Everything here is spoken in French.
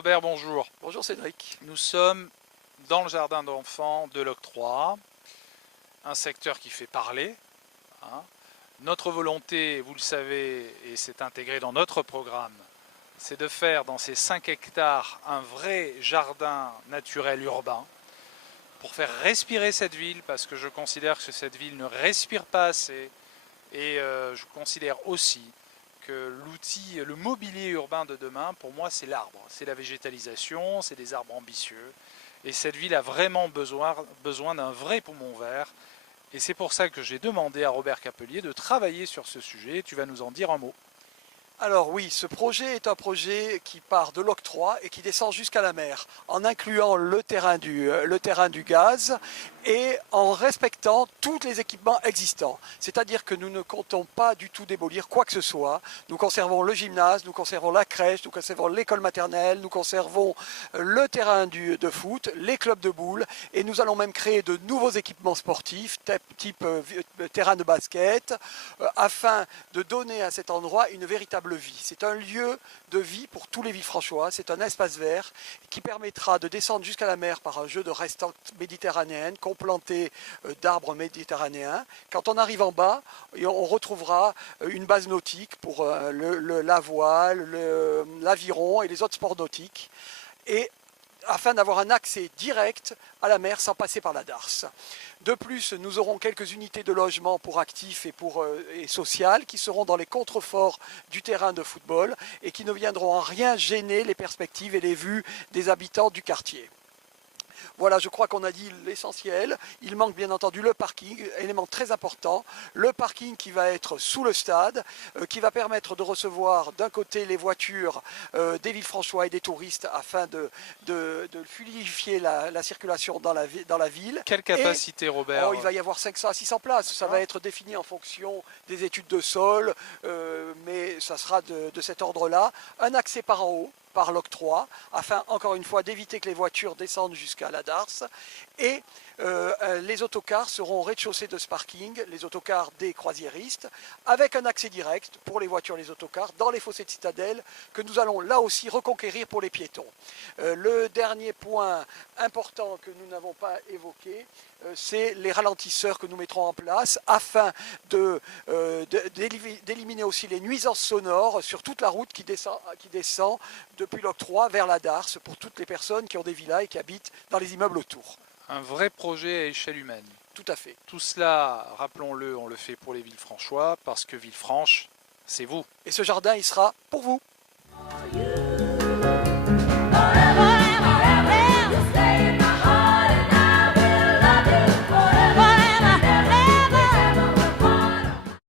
Robert, bonjour. Bonjour Cédric. Nous sommes dans le jardin d'enfants de l'Octroi, un secteur qui fait parler. Notre volonté, vous le savez, et c'est intégré dans notre programme, c'est de faire dans ces 5 hectares un vrai jardin naturel urbain pour faire respirer cette ville, parce que je considère que cette ville ne respire pas assez, et je considère aussi que l'outil, le mobilier urbain de demain, pour moi, c'est l'arbre, c'est la végétalisation, c'est des arbres ambitieux, et cette ville a vraiment besoin d'un vrai poumon vert, et c'est pour ça que j'ai demandé à Robert Capelier de travailler sur ce sujet. Tu vas nous en dire un mot. Alors oui, ce projet est un projet qui part de l'Octroi et qui descend jusqu'à la mer, en incluant le terrain du gaz et en respectant tous les équipements existants. C'est-à-dire que nous ne comptons pas du tout démolir quoi que ce soit. Nous conservons le gymnase, nous conservons la crèche, nous conservons l'école maternelle, nous conservons le terrain de foot, les clubs de boules, et nous allons même créer de nouveaux équipements sportifs, type terrain de basket, afin de donner à cet endroit une véritable vie. C'est un lieu de vie pour tous les Villefranchois, c'est un espace vert qui permettra de descendre jusqu'à la mer par un jeu de restants méditerranéennes complantés d'arbres méditerranéens. Quand on arrive en bas, on retrouvera une base nautique pour la voile, l'aviron et les autres sports nautiques, et afin d'avoir un accès direct à la mer sans passer par la darse. De plus, nous aurons quelques unités de logement pour actifs et sociales qui seront dans les contreforts du terrain de football et qui ne viendront en rien gêner les perspectives et les vues des habitants du quartier. Voilà, je crois qu'on a dit l'essentiel. Il manque bien entendu le parking, élément très important. Le parking qui va être sous le stade, qui va permettre de recevoir d'un côté les voitures des Villefranchois et des touristes afin de fluidifier la circulation dans la ville. Quelle capacité, Robert? Il va y avoir 500 à 600 places. Ça va être défini en fonction des études de sol, mais ça sera de cet ordre-là. Un accès par en haut, par l'Octroi, afin encore une fois d'éviter que les voitures descendent jusqu'à la darse, et les autocars seront au rez-de-chaussée de ce parking, les autocars des croisiéristes, avec un accès direct pour les voitures et les autocars dans les fossés de Citadelle que nous allons là aussi reconquérir pour les piétons. Le dernier point important que nous n'avons pas évoqué, c'est les ralentisseurs que nous mettrons en place afin d'éliminer aussi les nuisances sonores sur toute la route qui descend depuis l'Octroi vers la darse pour toutes les personnes qui ont des villas et qui habitent dans les immeubles autour. Un vrai projet à échelle humaine. Tout à fait. Tout cela, rappelons-le, on le fait pour les Villefranchois parce que Villefranche, c'est vous. Et ce jardin, il sera pour vous.